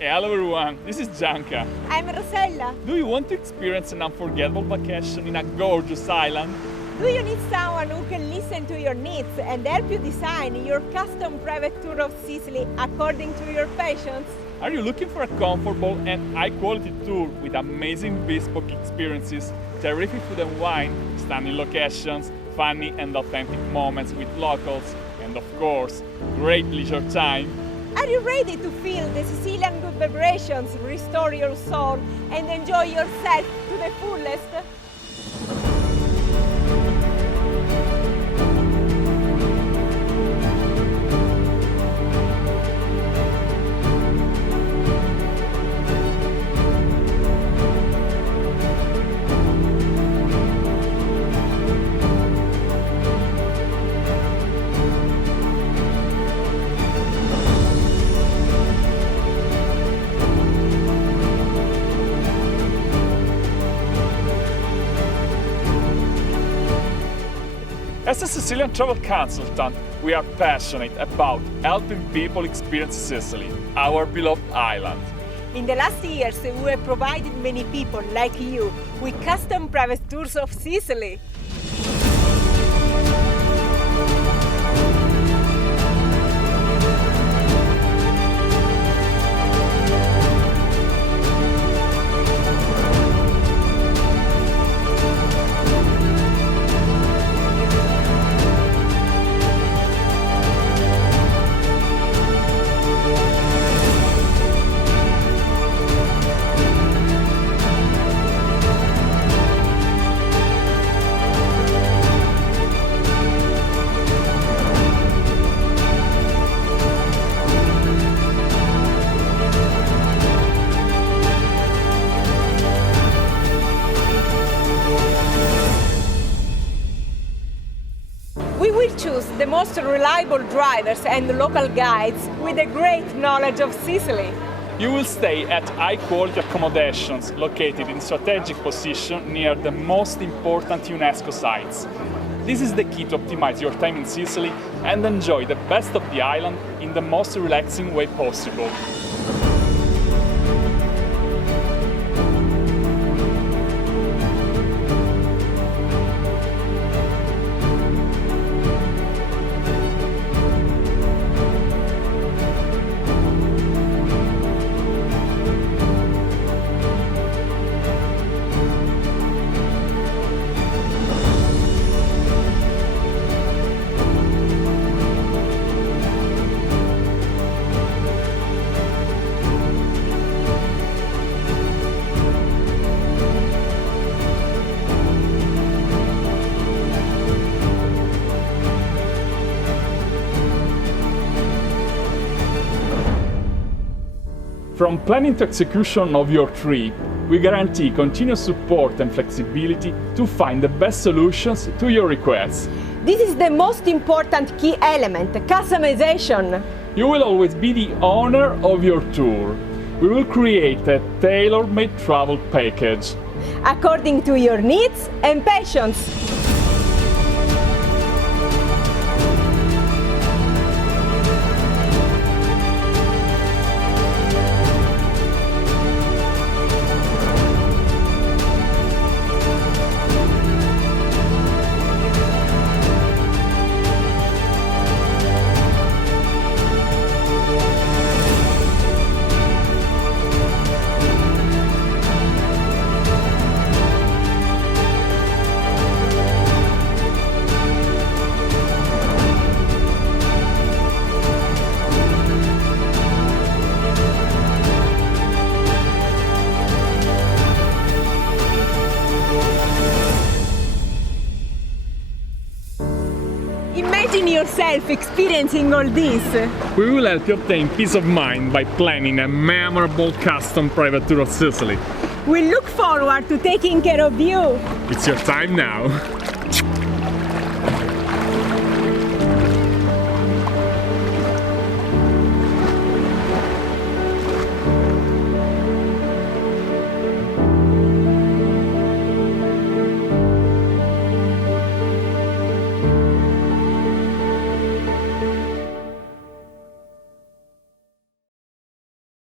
Hello everyone, this is Gianca. I'm Rosella. Do you want to experience an unforgettable vacation in a gorgeous island? Do you need someone who can listen to your needs and help you design your custom private tour of Sicily according to your passions? Are you looking for a comfortable and high-quality tour with amazing bespoke experiences, terrific food and wine, stunning locations, funny and authentic moments with locals, and of course, great leisure time? Are you ready to feel the Sicilian good vibrations, restore your soul, and enjoy yourself to the fullest? As a Sicilian travel consultant, we are passionate about helping people experience Sicily, our beloved island. In the last years, we have provided many people like you with custom private tours of Sicily. We will choose the most reliable drivers and local guides with a great knowledge of Sicily. You will stay at high-quality accommodations located in strategic position near the most important UNESCO sites. This is the key to optimize your time in Sicily and enjoy the best of the island in the most relaxing way possible. From planning to execution of your trip, we guarantee continuous support and flexibility to find the best solutions to your requests. This is the most important key element, customization. You will always be the owner of your tour. We will create a tailor-made travel package According to your needs and passions. Imagine yourself experiencing all this. We will help you obtain peace of mind by planning a memorable custom private tour of Sicily. We look forward to taking care of you. It's your time now.